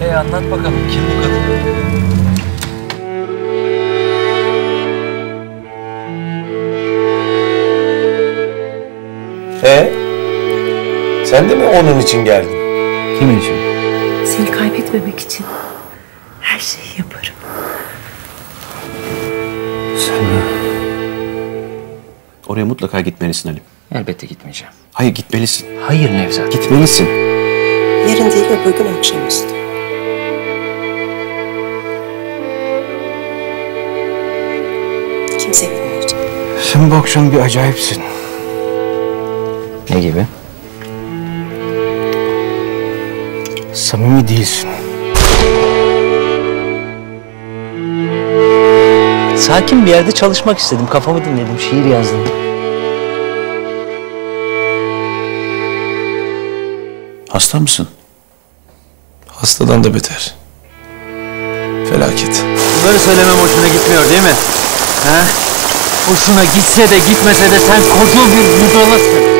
E hey, anlat bakalım kim bu kadın? E sen de mi onun için geldin? Kimin için? Seni kaybetmemek için her şeyi yaparım. Sen Sana... mi? Oraya mutlaka gitmelisin Ali. Elbette gitmeyeceğim. Hayır gitmelisin. Hayır Nevzat. Gitmelisin. Yarın değil öbür gün akşamüstü. kimse bilmiyor. Sen bu akşam bir acayipsin. Ne gibi? Samimi değilsin. Sakin bir yerde çalışmak istedim. Kafamı dinledim, şiir yazdım. Hasta mısın? Hastadan da beter. Felaket. Bunları söylemem hoşuna gitmiyor değil mi? Ha? Hoşuna gitse de gitmese de sen koca bir budalasın.